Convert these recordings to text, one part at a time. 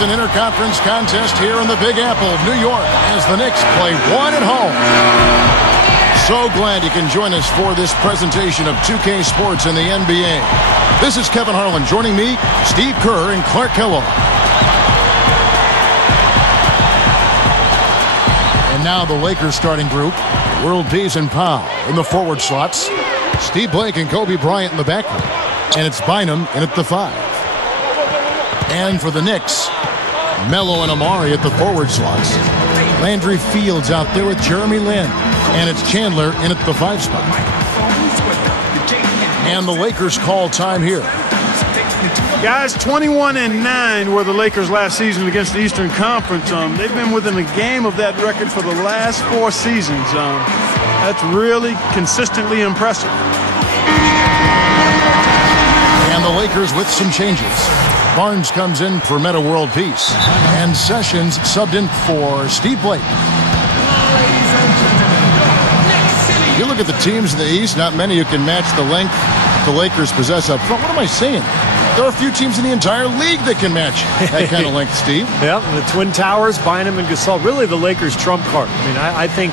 It's an interconference contest here in the Big Apple, New York, as the Knicks play one at home. So glad you can join us for this presentation of 2K Sports in the NBA. This is Kevin Harlan. Joining me, Steve Kerr and Clark Kellogg. And now the Lakers starting group. World Peace and Powell in the forward slots. Steve Blake and Kobe Bryant in the backcourt. And it's Bynum in at the 5. And for the Knicks, Melo and Amari at the forward slots. Landry Fields out there with Jeremy Lin. And it's Chandler in at the 5 spot. And the Lakers call time here. Guys, 21-9 were the Lakers last season against the Eastern Conference. They've been within a game of that record for the last 4 seasons. That's really consistently impressive. And the Lakers with some changes. Barnes comes in for Meta World Peace. And Sessions subbed in for Steve Blake. You look at the teams in the East, not many who can match the length the Lakers possess up front. What am I saying? There are a few teams in the entire league that can match that kind of length, Steve. Yeah, the Twin Towers, Bynum and Gasol, really the Lakers' trump card. I mean, I think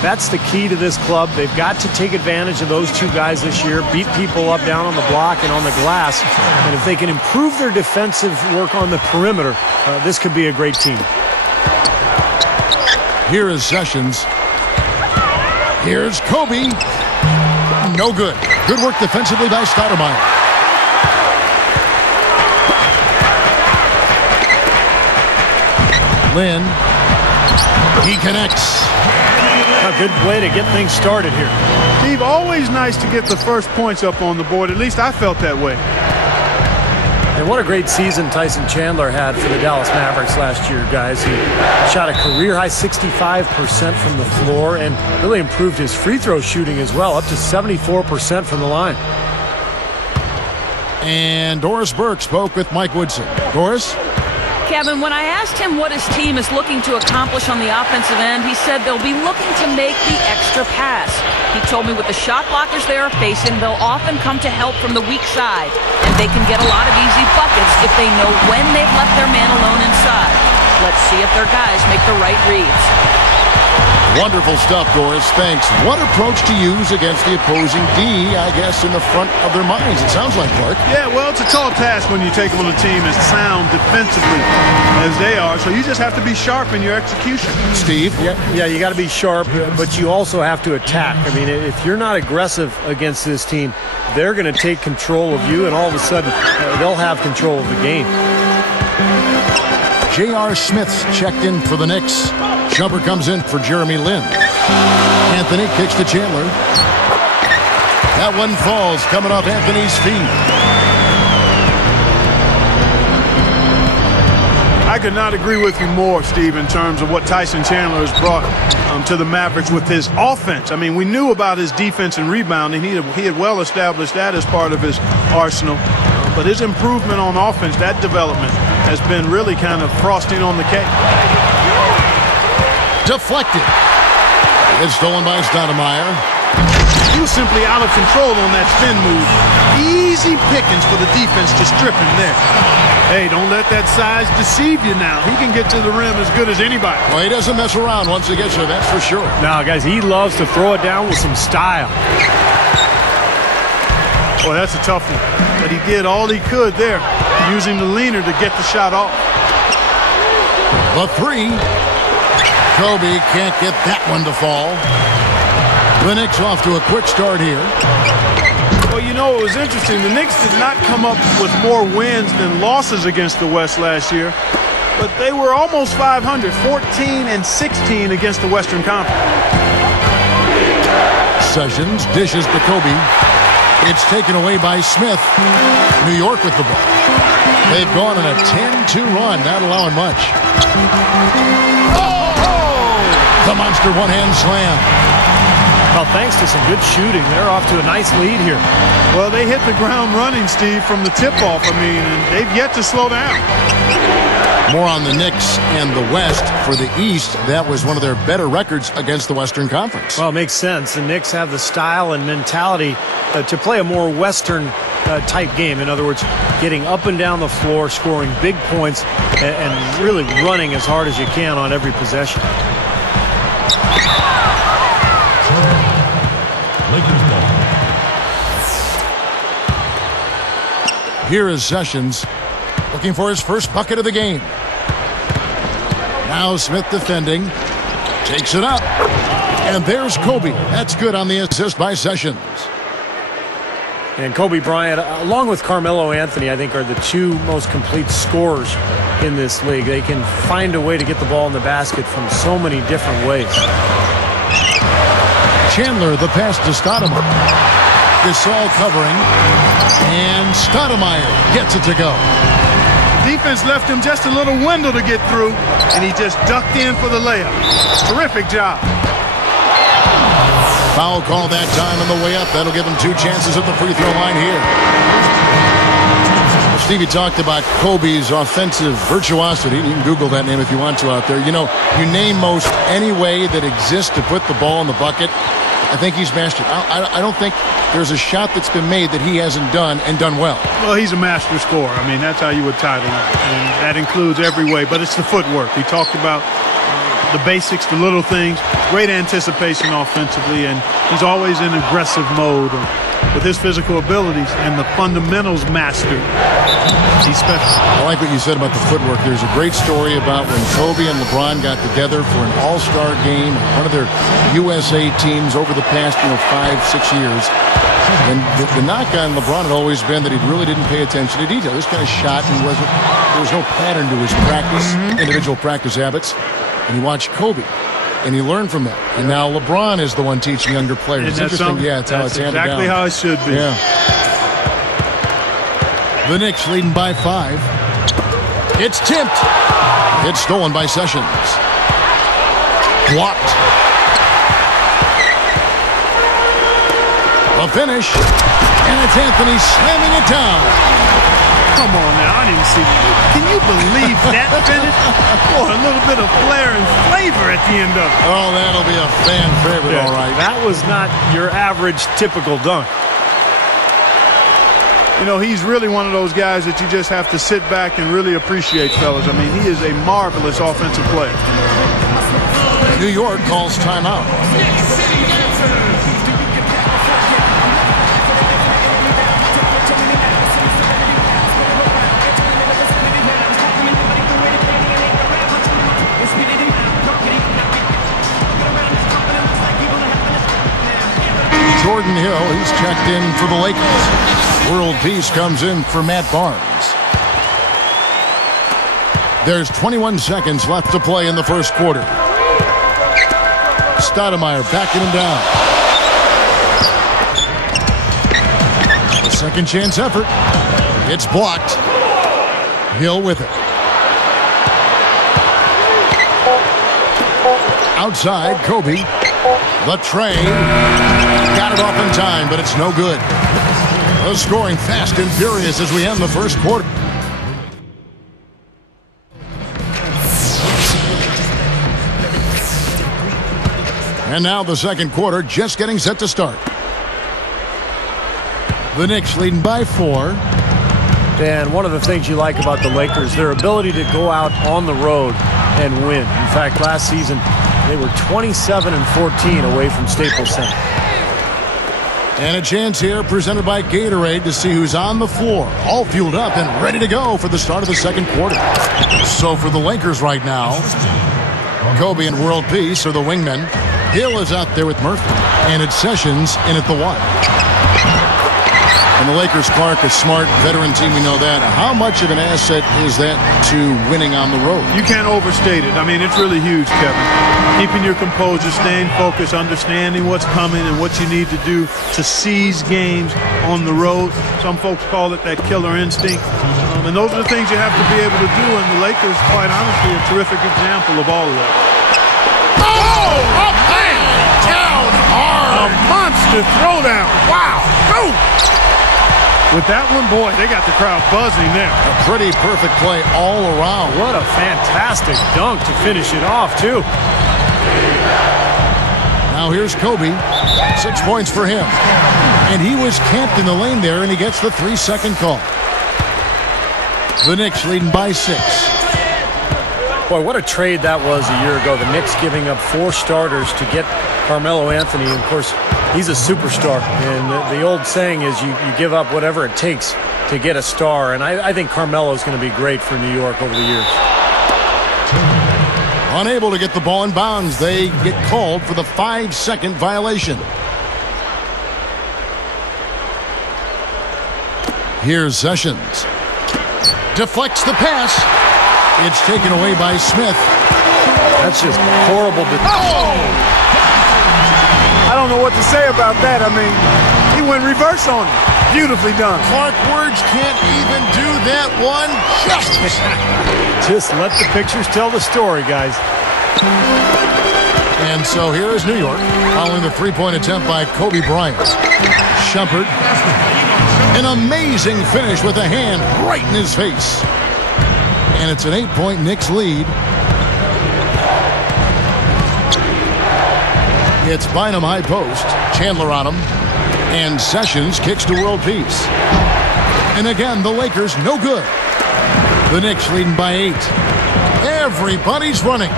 that's the key to this club. They've got to take advantage of those 2 guys this year, beat people up down on the block and on the glass. And if they can improve their defensive work on the perimeter, this could be a great team. Here is Sessions. Here's Kobe. No good. Good work defensively by Stoudemire. Lin. He connects. A good way to get things started here. Steve, always nice to get the first points up on the board. At least I felt that way. And what a great season Tyson Chandler had for the Dallas Mavericks last year, guys. He shot a career-high 65% from the floor and really improved his free throw shooting as well, up to 74% from the line. And Doris Burke spoke with Mike Woodson. Doris? Kevin, when I asked him what his team is looking to accomplish on the offensive end, he said they'll be looking to make the extra pass. He told me with the shot blockers they are facing, they'll often come to help from the weak side, and they can get a lot of easy buckets if they know when they've left their man alone inside. Let's see if their guys make the right reads. Wonderful stuff, Doris. Thanks. What approach to use against the opposing D, I guess, in the front of their minds, it sounds like, Clark. Yeah, well, it's a tall task when you take on a team as sound defensively as they are, so you just have to be sharp in your execution. Steve? Yeah, you got to be sharp, but you also have to attack. I mean, if you're not aggressive against this team, they're going to take control of you, and all of a sudden, they'll have control of the game. J.R. Smith's checked in for the Knicks. Jumper comes in for Jeremy Lin. Anthony kicks to Chandler. That one falls, coming off Anthony's feet. I could not agree with you more, Steve, in terms of what Tyson Chandler has brought to the Mavericks with his offense. I mean, we knew about his defense and rebounding. He had well established that as part of his arsenal. But his improvement on offense, that development, has been really kind of frosting on the cake. Deflected. It's stolen by Stoudemire. He was simply out of control on that spin move. Easy pickings for the defense to strip him there. Hey, don't let that size deceive you now. He can get to the rim as good as anybody. Well, he doesn't mess around once he gets there, that's for sure. No, guys, he loves to throw it down with some style. Boy, that's a tough one. But he did all he could there, using the leaner to get the shot off. The 3. Kobe can't get that one to fall. The Knicks off to a quick start here. Well, you know, it was interesting. The Knicks did not come up with more wins than losses against the West last year. But they were almost 500, 14-16 against the Western Conference. Sessions dishes to Kobe. It's taken away by Smith. New York with the ball. They've gone on a 10-2 run, not allowing much. The monster one-hand slam. Well, thanks to some good shooting, they're off to a nice lead here. Well, they hit the ground running, Steve, from the tip-off, and they've yet to slow down. More on the Knicks and the West. For the East, that was one of their better records against the Western Conference. Well, it makes sense. The Knicks have the style and mentality to play a more Western type game. In other words, getting up and down the floor, scoring big points, and really running as hard as you can on every possession. Lakers ball. Here is Sessions looking for his first bucket of the game. Now Smith defending. Takes it up. And there's Kobe. That's good on the assist by Sessions. And Kobe Bryant, along with Carmelo Anthony, I think are the two most complete scorers in this league. They can find a way to get the ball in the basket from so many different ways. Chandler, the pass to Stoudemire. Gasol covering. And Stoudemire gets it to go. Defense left him just a little window to get through, and he just ducked in for the layup. Terrific job. Foul call that time on the way up. That'll give him 2 chances at the free throw line here. Stevie talked about Kobe's offensive virtuosity. You can Google that name if you want to out there. You know, you name most any way that exists to put the ball in the bucket. I think he's mastered. I don't think there's a shot that's been made that he hasn't done and done well. Well, he's a master scorer. I mean, that's how you would title him. And that includes every way, but it's the footwork. He talked about the basics, the little things, great anticipation offensively, and he's always in aggressive mode with his physical abilities and the fundamentals mastered. He's special. I like what you said about the footwork. There's a great story about when Kobe and LeBron got together for an all-star game, one of their USA teams over the past 5-6 years. And the knock on LeBron had always been that he really didn't pay attention to detail. This kind of shot, and there was no pattern to his practice, individual practice habits. And he watched Kobe, and he learned from that. And now LeBron is the one teaching younger players. It's interesting. Yeah, it's how it's handed down. Exactly how it should be. Yeah. The Knicks leading by 5. It's tipped. It's stolen by Sessions. Blocked. A finish. And it's Anthony slamming it down. Come on now, I didn't see that. Can you believe that finish? Boy, a little bit of flair and flavor at the end of it. Oh, that'll be a fan favorite, all right. That was not your average typical dunk. You know, he's really one of those guys that you just have to sit back and really appreciate, fellas. I mean, he is a marvelous offensive player. New York calls timeout. Jordan Hill, he's checked in for the Lakers. World Peace comes in for Matt Barnes. There's 21 seconds left to play in the first quarter. Stoudemire backing him down. A second chance effort. It's blocked. Hill with it. Outside, Kobe. The tray. Got it off in time, but it's no good. The scoring fast and furious as we end the first quarter. And now the second quarter just getting set to start. The Knicks leading by 4. And one of the things you like about the Lakers, their ability to go out on the road and win. In fact, last season, they were 27-14 away from Staples Center. And a chance here presented by Gatorade to see who's on the floor, all fueled up and ready to go for the start of the second quarter. So for the Lakers right now, Kobe and World Peace are the wingmen. Hill is out there with Murphy, and it's Sessions in at the 1. And the Lakers, Clark, a smart veteran team, we know that. How much of an asset is that to winning on the road? You can't overstate it. I mean, it's really huge, Kevin. Keeping your composure, staying focused, understanding what's coming and what you need to do to seize games on the road. Some folks call it that killer instinct. And those are the things you have to be able to do, and the Lakers, quite honestly, a terrific example of all of that. Oh! Up and down hard! A monster throwdown. Wow. Boom! With that one, boy, they got the crowd buzzing there. A pretty perfect play all around. What a fantastic dunk to finish it off, too. Now here's Kobe. 6 points for him. And he was camped in the lane there, and he gets the 3-second call. The Knicks leading by 6. Boy, what a trade that was a year ago. The Knicks giving up 4 starters to get Carmelo Anthony. And, of course, he's a superstar. And the old saying is you give up whatever it takes to get a star. And I think Carmelo is going to be great for New York over the years. Unable to get the ball in bounds. They get called for the 5-second violation. Here's Sessions. Deflects the pass. It's taken away by Smith. That's just horrible. I don't know what to say about that. I mean, he went reverse on it. Beautifully done. Clark Words can't even do that one justice. Just let the pictures tell the story, guys. And so here is New York following the 3-point attempt by Kobe Bryant. Shumpert. An amazing finish with a hand right in his face. And it's an 8-point Knicks lead. It's Bynum high post. Chandler on him. And Sessions kicks to world peace. And again, the Lakers no good. The Knicks leading by 8. Everybody's running.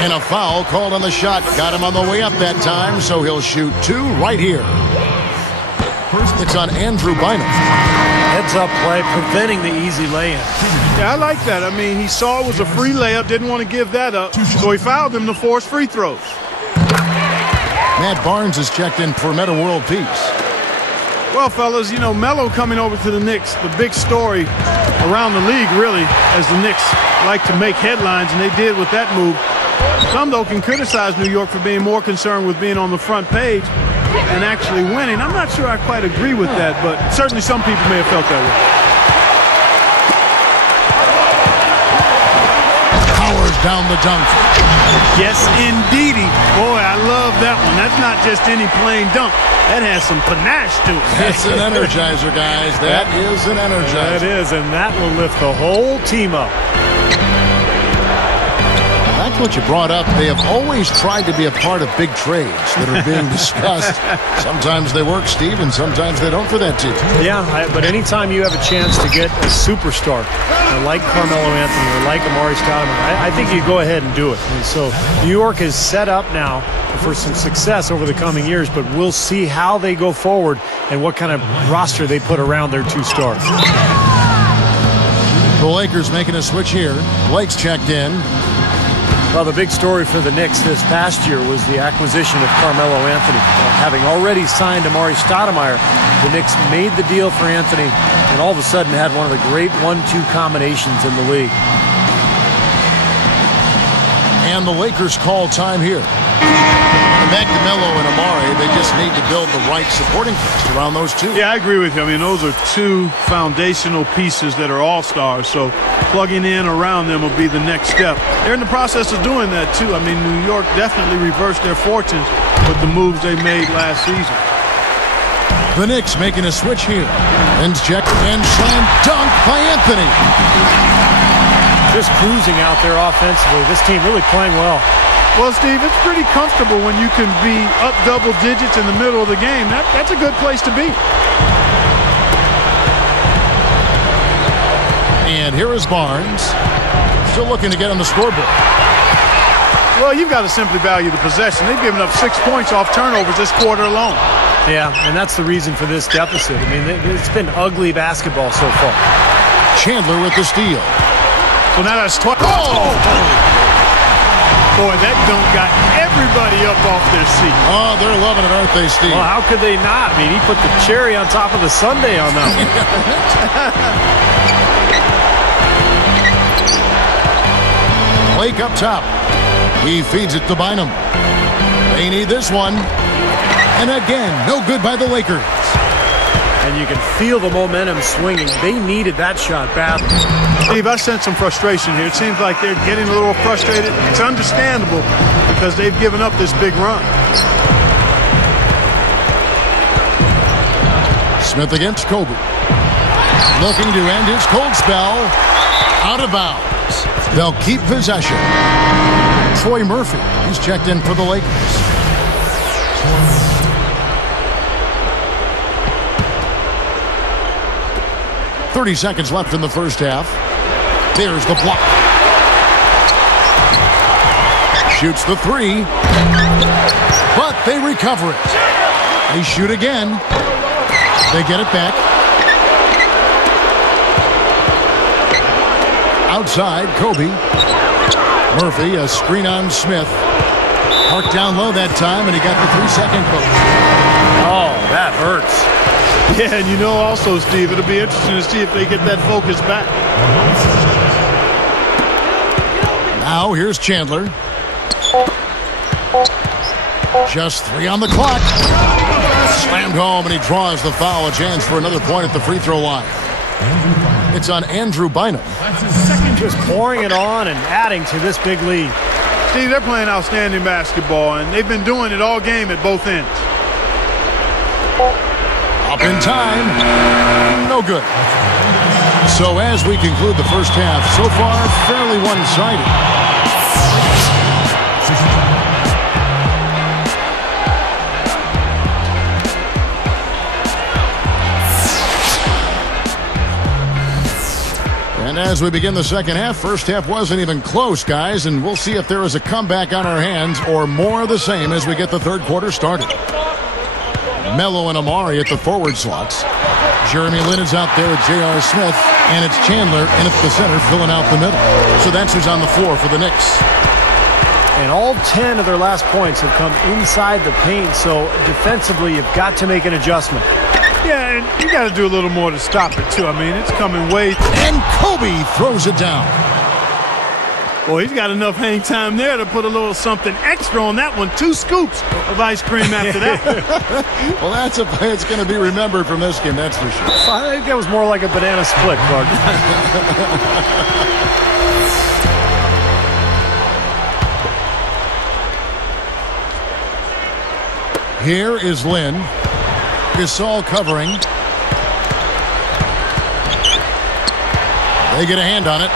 And a foul called on the shot. Got him on the way up that time, so he'll shoot 2 right here. First, it's on Andrew Bynum. Heads-up play, preventing the easy lay-in. Yeah, I like that. I mean, he saw it was a free layup, didn't want to give that up, so he fouled him to force free throws. Matt Barnes is checked in for Meta World Peace. Well, fellas, you know, Melo coming over to the Knicks, the big story around the league, really, as the Knicks like to make headlines, and they did with that move. Some, though, can criticize New York for being more concerned with being on the front page and actually winning. I'm not sure I quite agree with that, but certainly some people may have felt that way. Powers down the dunk. Yes, indeedy. Boy, I love that one. That's not just any plain dunk. That has some panache to it. That's an energizer, guys. That is an energizer. That is, and that will lift the whole team up. That's what you brought up. They have always tried to be a part of big trades that are being discussed. Sometimes they work, Steve, and sometimes they don't for that team. Yeah, but anytime you have a chance to get a superstar like Carmelo Anthony or like Amari Stoudemire, I think you go ahead and do it. And so New York is set up now for some success over the coming years, but we'll see how they go forward and what kind of roster they put around their 2 stars. The Lakers making a switch here. Blake's checked in. Well, the big story for the Knicks this past year was the acquisition of Carmelo Anthony. Having already signed Amari Stoudemire, the Knicks made the deal for Anthony and all of a sudden had one of the great 1-2 combinations in the league. And the Lakers call time here. Back to Melo and Amari, they just need to build the right supporting cast around those 2. Yeah, I agree with you. I mean, those are 2 foundational pieces that are all-stars, so plugging in around them will be the next step. They're in the process of doing that, too. I mean, New York definitely reversed their fortunes with the moves they made last season. The Knicks making a switch here. And check and slam dunk by Anthony. Just cruising out there offensively. This team really playing well. Well, Steve, it's pretty comfortable when you can be up double digits in the middle of the game. That's a good place to be. And here is Barnes. Still looking to get on the scoreboard. Well, you've got to simply value the possession. They've given up 6 points off turnovers this quarter alone. Yeah, and that's the reason for this deficit. I mean, it's been ugly basketball so far. Chandler with the steal. So now that's 12. Oh! Boy, that dunk got everybody up off their seat. Oh, they're loving it, aren't they, Steve? Well, how could they not? I mean, he put the cherry on top of the sundae on that one. Blake up top. He feeds it to Bynum. They need this one. And again, no good by the Lakers. And you can feel the momentum swinging. They needed that shot badly. Steve, I sense some frustration here. It seems like they're getting a little frustrated. It's understandable because they've given up this big run. Smith against Kobe. Looking to end his cold spell. Out of bounds. They'll keep possession. Troy Murphy, he's checked in for the Lakers. .30 seconds left in the first half. There's the block. Shoots the three. But they recover it. They shoot again. They get it back. Outside, Kobe. Murphy, a screen on Smith. Parked down low that time, and he got the 3-second post. Oh, that hurts. Yeah, and you know also, Steve, it'll be interesting to see if they get that focus back. Now, here's Chandler. Just 3 on the clock. Slammed home, and he draws the foul. A chance for another point at the free throw line. It's on Andrew Bynum. Just pouring it on and adding to this big lead. Steve, they're playing outstanding basketball, and they've been doing it all game at both ends. Up in time. No good. So as we conclude the first half, so far, fairly one-sided. And as we begin the second half, first half wasn't even close, guys, and we'll see if there is a comeback on our hands or more of the same as we get the third quarter started. Melo and Amari at the forward slots. Jeremy Lin is out there with J.R. Smith, and it's Chandler in at the center filling out the middle. So that's who's on the floor for the Knicks. And all 10 of their last points have come inside the paint, so defensively you've got to make an adjustment. Yeah, and you got to do a little more to stop it, too. I mean, it's coming way... And Kobe throws it down. Well, he's got enough hang time there to put a little something extra on that one. 2 scoops of ice cream after that. Well, that's a play that's going to be remembered from this game, that's for sure. I think that was more like a banana split, Clark. Here is Lin. Gasol covering. They get a hand on it.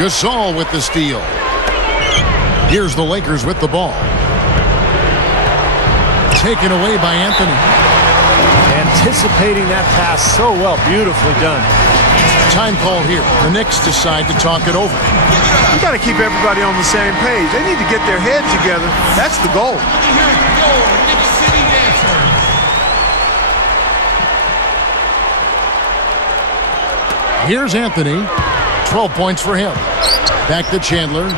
Gasol with the steal. Here's the Lakers with the ball. Taken away by Anthony. Anticipating that pass so well. Beautifully done. Time call here. The Knicks decide to talk it over. You got to keep everybody on the same page. They need to get their heads together. That's the goal. Here's Anthony. 12 points for him. Back to Chandler.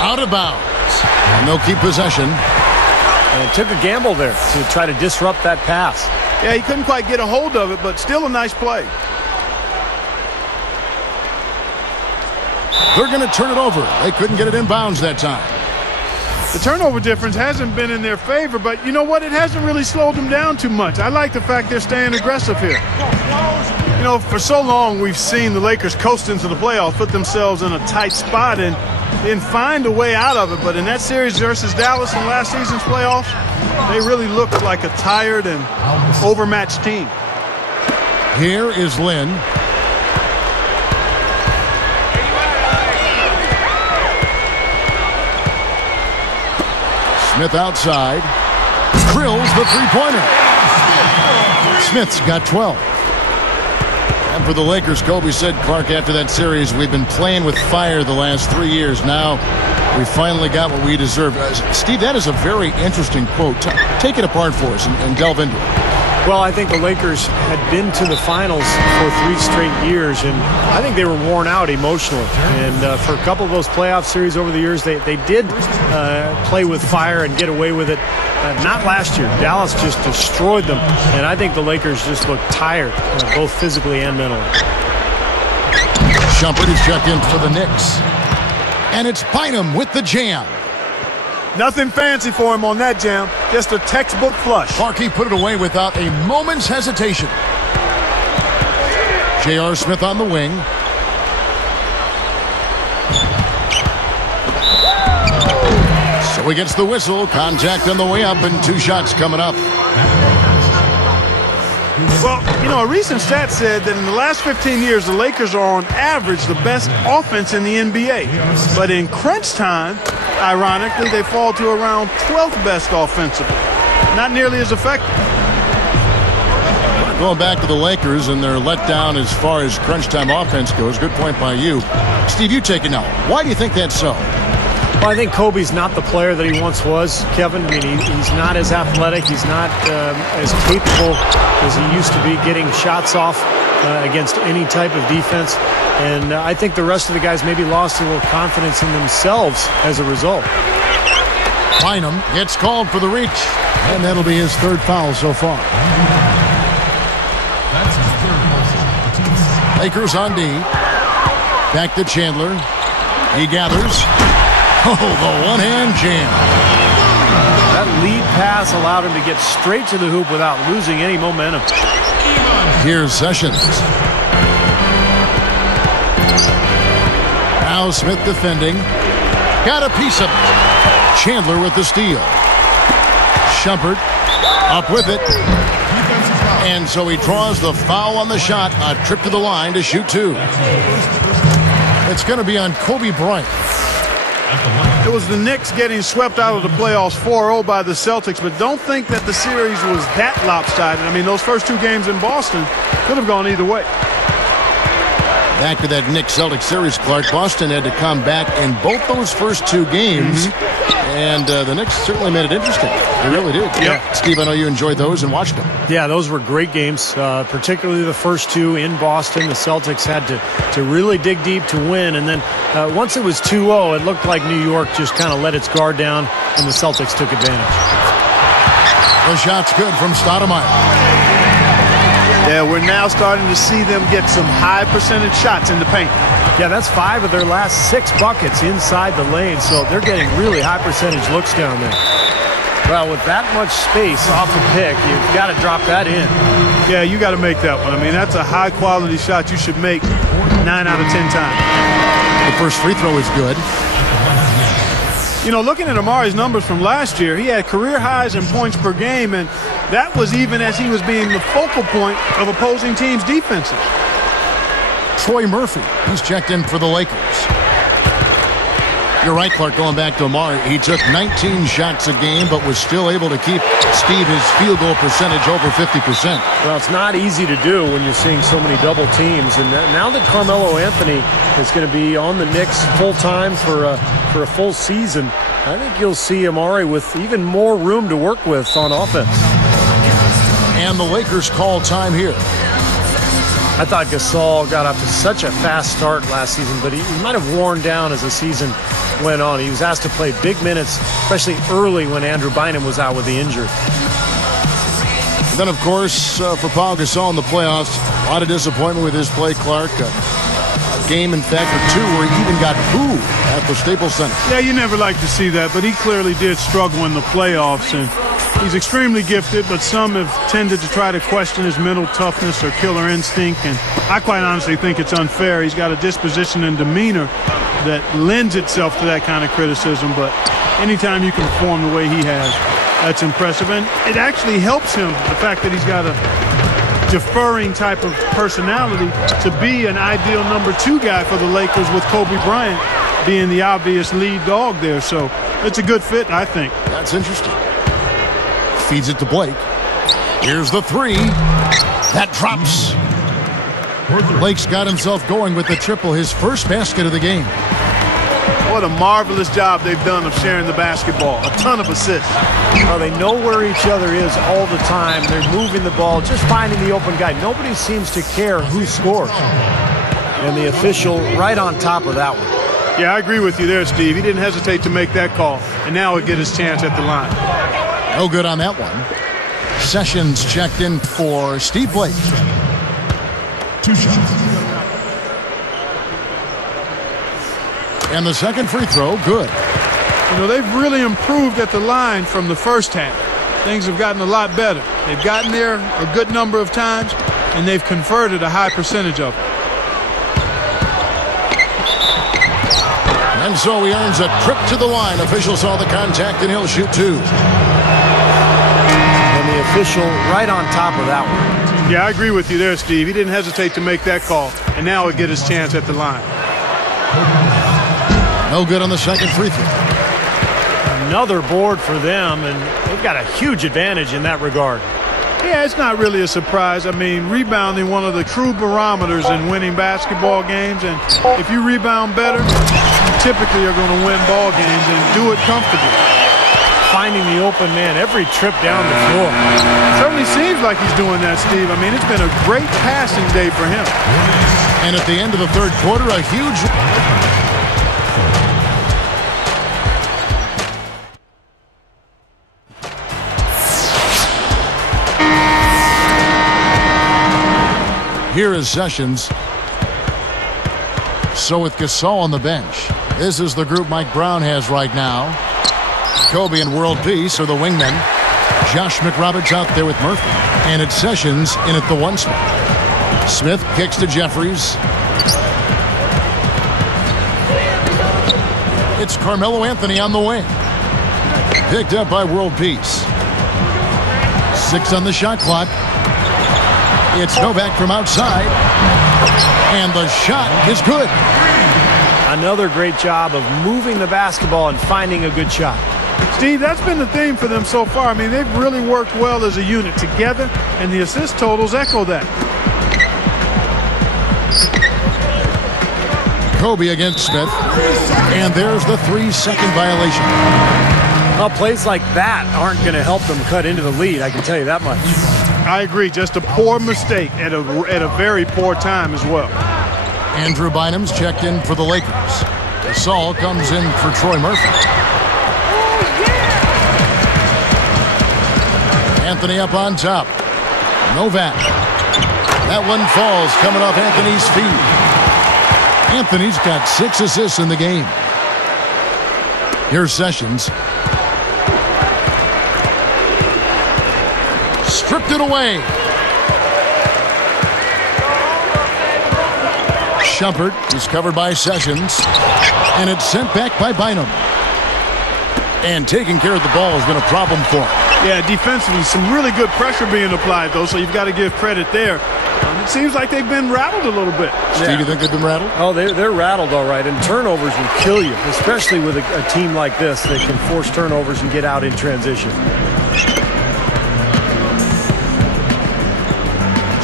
Out of bounds. And they'll keep possession. And took a gamble there to try to disrupt that pass. Yeah, he couldn't quite get a hold of it, but still a nice play. They're going to turn it over. They couldn't get it in bounds that time. The turnover difference hasn't been in their favor, but you know what? It hasn't really slowed them down too much. I like the fact they're staying aggressive here. You know, for so long we've seen the Lakers coast into the playoffs, put themselves in a tight spot, and then find a way out of it. But in that series versus Dallas in last season's playoffs, they really looked like a tired and overmatched team. Here is Lin. Smith outside. Drills the three-pointer. Smith's got 12. And for the Lakers, Kobe said, Clark, after that series, we've been playing with fire the last 3 years. Now we finally got what we deserve. Steve, that is a very interesting quote. Take it apart for us and delve into it. Well, I think the Lakers had been to the finals for 3 straight years, and I think they were worn out emotionally. And for a couple of those playoff series over the years, they did play with fire and get away with it. Not last year. Dallas just destroyed them, and I think the Lakers just looked tired, both physically and mentally. Shumpert is checked in for the Knicks. And it's Bynum with the jam. Nothing fancy for him on that jam. Just a textbook flush. Clarkey put it away without a moment's hesitation. J.R. Smith on the wing. So he gets the whistle. Contact on the way up and 2 shots coming up. Well, you know, a recent stat said that in the last 15 years, the Lakers are on average the best offense in the NBA. But in crunch time, ironically, they fall to around 12th best offensively. Not nearly as effective. Going back to the Lakers and their letdown as far as crunch time offense goes. Good point by you. Steve, you take it now. Why do you think that's so? Well, I think Kobe's not the player that he once was, Kevin. I mean, he's not as athletic. He's not as capable as he used to be getting shots off against any type of defense. And I think the rest of the guys maybe lost a little confidence in themselves as a result. Bynum gets called for the reach, and that'll be his third foul so far. Lakers on D. Back to Chandler. He gathers. Oh, the one-hand jam. That lead pass allowed him to get straight to the hoop without losing any momentum. Here's Sessions. Now Smith defending. Got a piece of it. Chandler with the steal. Shumpert up with it. And so he draws the foul on the shot. A trip to the line to shoot two. It's going to be on Kobe Bryant. It was the Knicks getting swept out of the playoffs 4-0 by the Celtics, but don't think that the series was that lopsided. I mean, those first two games in Boston could have gone either way. Back to that Knicks-Celtics series, Clark. Boston had to come back in both those first two games, and the Knicks certainly made it interesting. They really did. Yeah. Steve, I know you enjoyed those and watched them. Yeah, those were great games, particularly the first two in Boston. The Celtics had to really dig deep to win, and then once it was 2-0, it looked like New York just kind of let its guard down, and the Celtics took advantage. The shot's good from Stoudemire. Yeah, we're now starting to see them get some high percentage shots in the paint. Yeah, that's 5 of their last 6 buckets inside the lane, so they're getting really high percentage looks down there. Well, with that much space off the pick, you've got to drop that in. Yeah, you got to make that one. I mean, that's a high-quality shot you should make 9 out of 10 times. The first free throw is good. You know, looking at Amari's numbers from last year, he had career highs in points per game, and that was even as he was being the focal point of opposing teams' defenses. Troy Murphy, he's checked in for the Lakers. You're right, Clark, going back to Amari. He took 19 shots a game, but was still able to keep Steve his field goal percentage over 50%. Well, it's not easy to do when you're seeing so many double teams. And now that Carmelo Anthony is going to be on the Knicks full-time for a full season, I think you'll see Amari with even more room to work with on offense. And the Lakers call time here. I thought Gasol got off to such a fast start last season, but he might have worn down as the season went on. He was asked to play big minutes, especially early when Andrew Bynum was out with the injury. Then, of course, for Paul Gasol in the playoffs, a lot of disappointment with his play, Clark. A game, in fact, or two where he even got booed at the Staples Center. Yeah, you never like to see that, but he clearly did struggle in the playoffs, and he's extremely gifted, but some have tended to try to question his mental toughness or killer instinct, and I quite honestly think it's unfair. He's got a disposition and demeanor that lends itself to that kind of criticism, but anytime you can perform the way he has, that's impressive. And it actually helps him, the fact that he's got a deferring type of personality, to be an ideal number 2 guy for the Lakers, with Kobe Bryant being the obvious lead dog there. So it's a good fit, I think. That's interesting. Feeds it to Blake. Here's the 3. That drops. Blake's got himself going with the triple, his first basket of the game. What a marvelous job they've done of sharing the basketball. A ton of assists. Well, they know where each other is all the time. They're moving the ball, just finding the open guy. Nobody seems to care who scores. And the official right on top of that one. Yeah, I agree with you there, Steve. He didn't hesitate to make that call, and now he'll get his chance at the line. No good on that one. Sessions checked in for Steve Blake. 2 shots. And the second free throw, good. You know, they've really improved at the line from the first half. Things have gotten a lot better. They've gotten there a good number of times, and they've converted a high percentage of it. And so he earns a trip to the line. Official saw the contact, and he'll shoot 2. And the official right on top of that one. Yeah, I agree with you there, Steve. He didn't hesitate to make that call, and now he'll get his chance at the line. No good on the second free throw. Another board for them, and they've got a huge advantage in that regard. Yeah, it's not really a surprise. I mean, rebounding, one of the true barometers in winning basketball games, and if you rebound better, you typically are going to win ball games and do it comfortably. Finding the open man every trip down the floor. It certainly seems like he's doing that, Steve. I mean, it's been a great passing day for him. And at the end of the third quarter, a huge... Here is Sessions. So with Gasol on the bench, this is the group Mike Brown has right now. Kobe and World Peace are the wingmen. Josh McRoberts out there with Murphy. And it's Sessions in at the 1 spot. Smith kicks to Jeffries. It's Carmelo Anthony on the wing. Picked up by World Peace. 6 on the shot clock. It's Novak from outside. And the shot is good. Another great job of moving the basketball and finding a good shot. Steve, that's been the theme for them so far. I mean, they've really worked well as a unit together, and the assist totals echo that. Kobe against Smith. And there's the 3-second violation. Well, plays like that aren't going to help them cut into the lead, I can tell you that much. I agree. Just a poor mistake at a very poor time as well. Andrew Bynum's checked in for the Lakers. Gasol comes in for Troy Murphy. Anthony up on top. Novak. That one falls coming off Anthony's feet. Anthony's got 6 assists in the game. Here's Sessions. Stripped it away. Shumpert is covered by Sessions. And it's sent back by Bynum. And taking care of the ball has been a problem for him. Yeah, defensively, some really good pressure being applied, though, so you've got to give credit there. It seems like they've been rattled a little bit. Steve, you think they've been rattled? Oh, they're rattled all right, and turnovers will kill you, especially with a team like this that can force turnovers and get out in transition.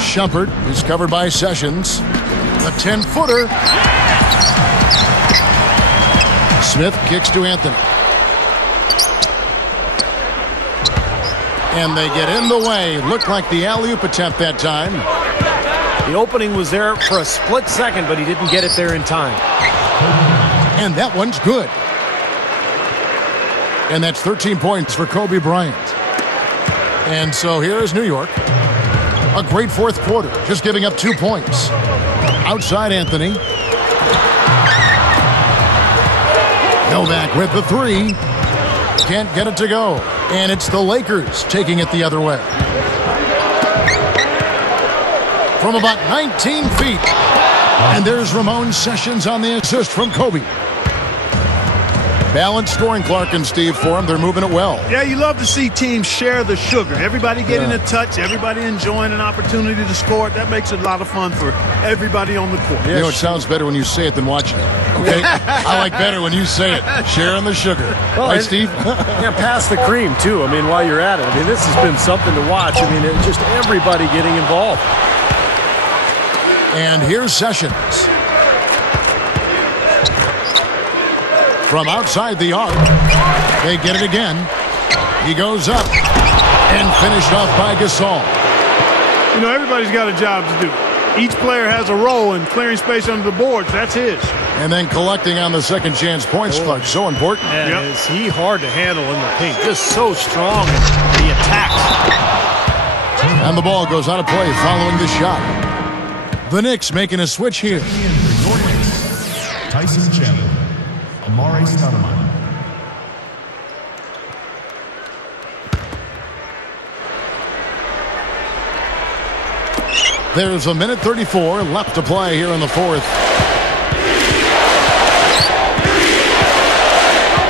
Shumpert is covered by Sessions. The 10-footer. Smith kicks to Anthony. And they get in the way. Looked like the alley-oop attempt that time. The opening was there for a split second, but he didn't get it there in time. And that one's good. And that's 13 points for Kobe Bryant. And so here is New York. A great fourth quarter, just giving up 2 points. Outside Anthony. Novak with the 3. Can't get it to go. And it's the Lakers taking it the other way. From about 19 feet. And there's Ramon Sessions on the assist from Kobe. Balanced scoring, Clark and Steve, for them. They're moving it well. Yeah, you love to see teams share the sugar. Everybody getting a touch, everybody enjoying an opportunity to score. That makes it a lot of fun for everybody on the court. You know, it sounds better when you say it than watching it. Okay? I like better when you say it. Sharing the sugar. Well, right, Steve? Yeah, pass the cream, too. I mean, while you're at it. I mean, this has been something to watch. I mean, it's just everybody getting involved. And here's Sessions. From outside the arc, they get it again. He goes up and finished off by Gasol. You know, everybody's got a job to do. Each player has a role in clearing space under the boards. That's his. And then collecting on the second chance points, Clark. So important. And is he hard to handle in the paint? Just so strong in the attacks. And the ball goes out of play following the shot. The Knicks making a switch here. Tyson Chandler. Amare Stoudemire. There's a minute 34 left to play here in the fourth.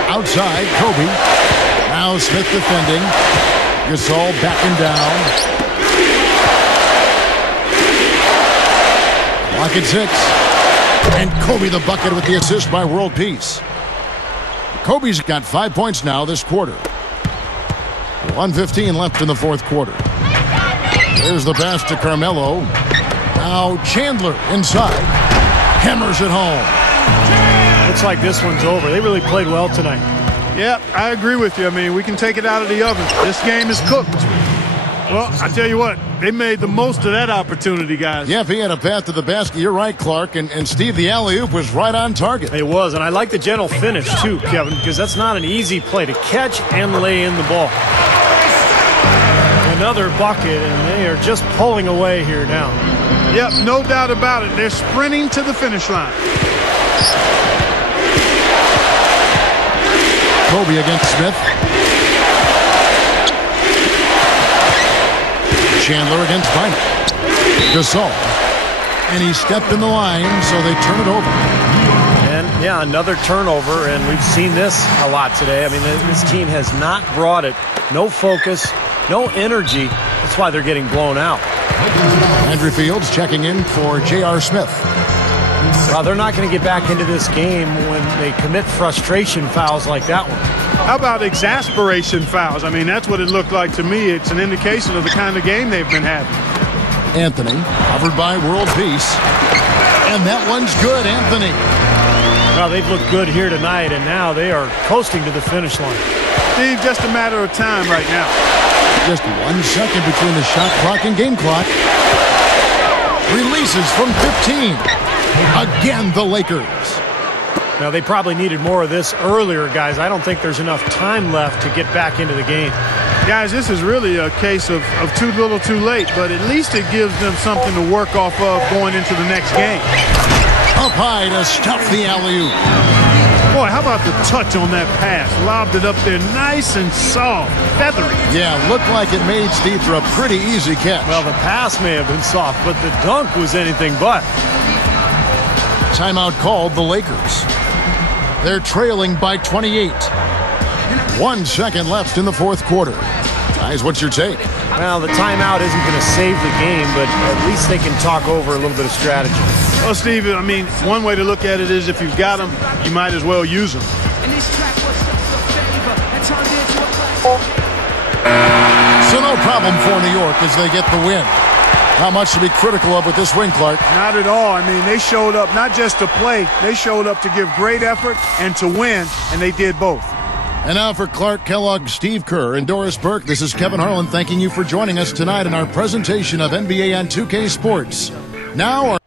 Outside, Kobe. Now Smith defending. Gasol backing down. Clock at 6. And Kobe the bucket with the assist by World Peace. Kobe's got 5 points now this quarter. 1:15 left in the fourth quarter. There's the pass to Carmelo. Now Chandler inside. Hammers it home. Looks like this one's over. They really played well tonight. Yeah, I agree with you. I mean, we can take it out of the oven. This game is cooked. Well, I tell you what, they made the most of that opportunity, guys. Yeah, if he had a path to the basket, you're right, Clark. And Steve, the alley-oop was right on target. It was, and I like the gentle finish, too, Kevin, because that's not an easy play to catch and lay in the ball. Another bucket, and they are just pulling away here now. Yep, no doubt about it. They're sprinting to the finish line. Kobe against Smith. Chandler against Bynum. Gasol. And he stepped in the line, so they turn it over. And, yeah, another turnover, and we've seen this a lot today. I mean, this team has not brought it. No focus, no energy. That's why they're getting blown out. Andrew Fields checking in for J.R. Smith. Well, they're not going to get back into this game when they commit frustration fouls like that one. How about exasperation fouls? I mean, that's what it looked like to me. It's an indication of the kind of game they've been having. Anthony, covered by World Peace. And that one's good, Anthony. Well, they've looked good here tonight, and now they are coasting to the finish line. Steve, just a matter of time right now. Just 1 second between the shot clock and game clock. Releases from 15. Again, the Lakers. Now, they probably needed more of this earlier, guys. I don't think there's enough time left to get back into the game. Guys, this is really a case of too little too late, but at least it gives them something to work off of going into the next game. Up high to stuff the alley-oop. Boy, how about the touch on that pass? Lobbed it up there nice and soft, feathery. Yeah, looked like it made Steve for a pretty easy catch. Well, the pass may have been soft, but the dunk was anything but. Timeout called the Lakers. They're trailing by 28. 1 second left in the fourth quarter. Guys, what's your take? Well, the timeout isn't going to save the game, but at least they can talk over a little bit of strategy. Well, Steve, I mean, one way to look at it is if you've got them, you might as well use them. So no problem for New York as they get the win. Not much to be critical of with this win, Clark. Not at all. I mean, they showed up not just to play, they showed up to give great effort and to win, and they did both. And now for Clark Kellogg, Steve Kerr, and Doris Burke, this is Kevin Harlan thanking you for joining us tonight in our presentation of NBA on 2K Sports. Now